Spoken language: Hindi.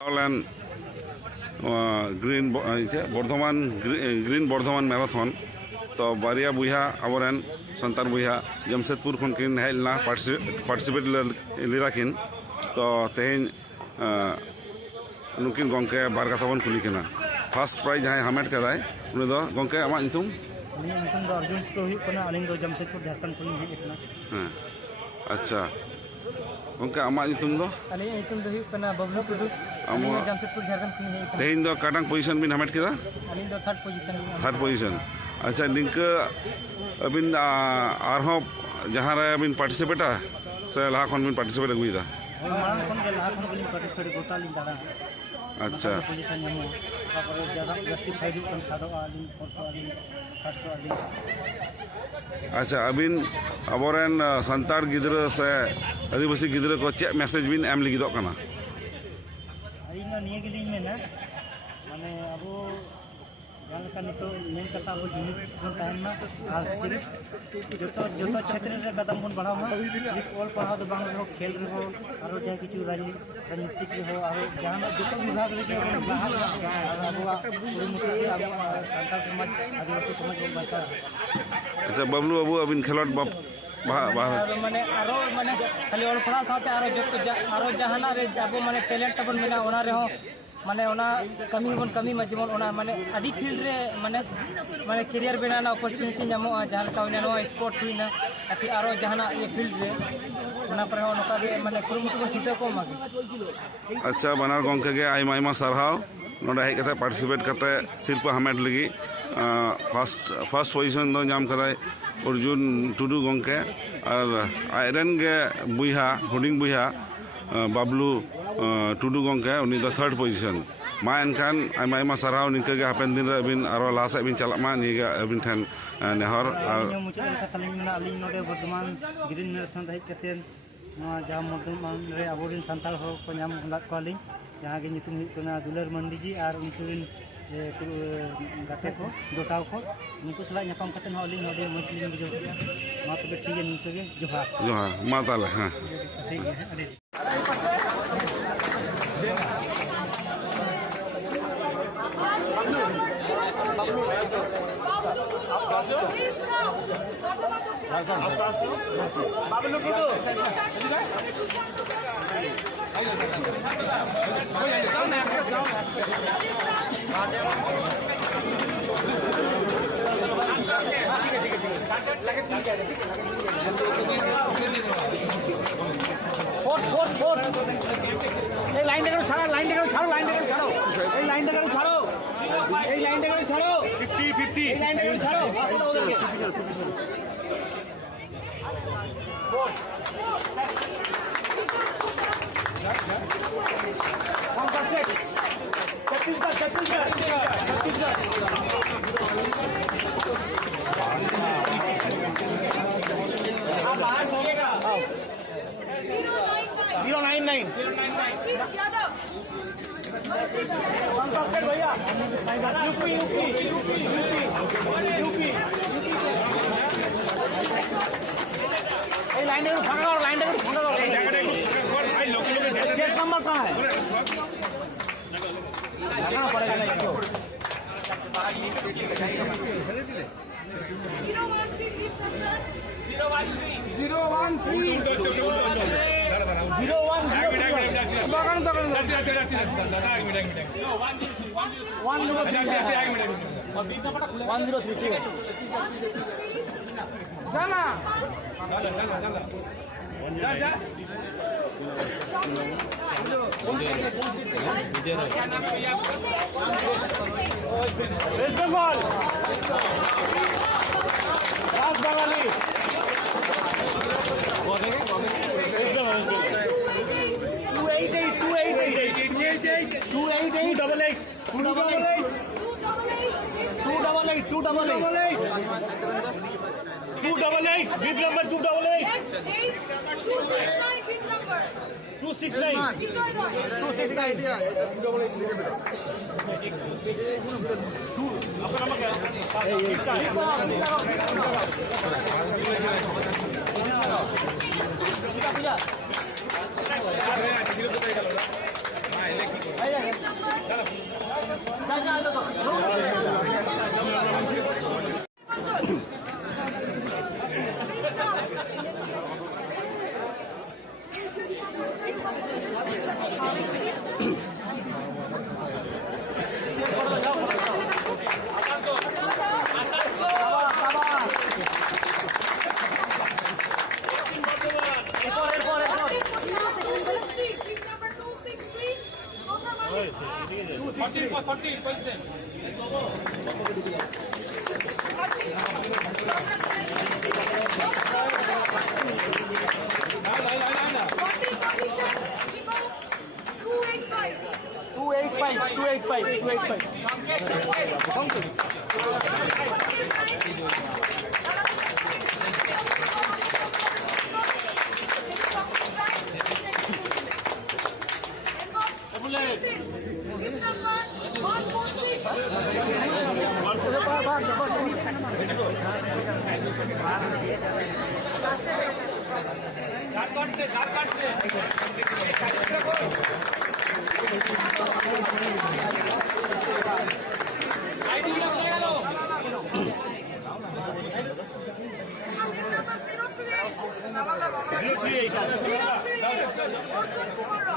ग्रीन बर्धमान मैराथन तो बारिया बुहा आबोरेन संतार बुहा जमशेदपुर खन किन हेलना पार्टिसिपेट लेदाकिन तो तेहेन नुकिन गंके बार कथा बन कुली केना फर्स्ट प्राइज जहां हामेट कदाय उनी दो गंके आमा नितुम दो अर्जुन को हुई कना अलिंग दो जमशेदपुर झारखंड खन हेज कना हां अच्छा गंके आमा नितुम दो अलिंग नितुम दो हुई कना बबलू टुडू अलिंग जमशेदपुर झारखंड खन हेज कना तेहेन दो काटांग पोजीशन बिन हामेट केदा अलिंग दो थर्ड पोजीशन अच्छा निंका अबिन आरहो जहां रे अबिन पार्टिसिपेटा से लाहा खन बिन पार्टिसिपेट अगुइदा मांग खन के लाहा खन बिन पार्टिसिपेट गोटा लिन दादा अच्छा पोजीशन हमो तापर ज्यादा जस्टिफाइड कन खादो आलिंग फोटो आलिंग फर्स्ट आलिंग अच्छा अबिन अबोरेन संतार गिद्रा से आदिवासी गिद्रा को चे मैसेज बिन एम लिगिदो कना अलिंग निये गिलिंग मेना माने अबो जान नितो मेन कथा अब जुमित बन ताहना और सिर्फ जो क्षेत्र रे कदम बन बढ़ाओ मा सिर्फ ऑल पढ़ाओ दो बांग रो खेल रे हो और जाय किछु राजनीतिक रे हो और जहां जो विभाग रे के बाहर अब पुरुमुखी अब संताल समाज आदिवासी समाज बन बचा अच्छा बबलू बाबू अबिन खेलट बाहर माने खाली ऑल पढ़ा साथे आरो जहाना रे अब माने टैलेंट बन मेना ओना रे हो माने ओना कमी बन कमी में जेमन ओना माने आदि फील्ड रे माने करियर बनाना अपॉर्चुनिटी नामो जहां का नो स्पोर्ट हुईना ताकि आरो जहाना ये फील्ड रे ओना पर हो नका के माने कुरुमुटु को छुटे को मागे अच्छा बनार गंके के आइमा आइमा सरहाव नोडा हेज कते पार्टिसिपेट कते सिरपा हामेट लगी फर्स्ट पोजीशन दो नाम कदाय अर्जुन टुडू गंके और आयरन के बुहा हुडिंग बुहा बाबलू टुडू गंके उनी द थर्ड पोजीशन मा एनखान आइमा आइमा सरहाव निका के हापेन दिन रे अबिन आरो लास्ट अबिन चला मा निगा अबिन ठन नेहर और मुचत लेखा तलिंग मेना अलिंग नोडे वर्धमान ग्रीन मैराथन हेज कते जहां वर्धमान रे अबोरिन संताल हो को नाम हलात को अलिंग जहां के नितुम हुई कना दुलर मंडी जी और उनकुरिन गाते को जोटाव को उनको सला न्यापाम कते हो अलिंग नोडे मजलिन बुझो किया मा तबे ठीक है निंको के जोहार मा ताले हां ठीक है अरे बाबलू टुडू फोर ये लाइन देखो छाड़ो लाइन देखो छाड़ो ये लाइन देखो छाड़ो 50 लाइन देखो छाड़ो भैया यूपी लाइन देखो फांगा लाइन देखो फांगा चेस नंबर कहाँ है लगाना पड़ेगा ना इसको 103 जाना वेस्ट बंगाल राजबंगाली 288 bib number 288 आपका नंबर क्या है Zero 3 8.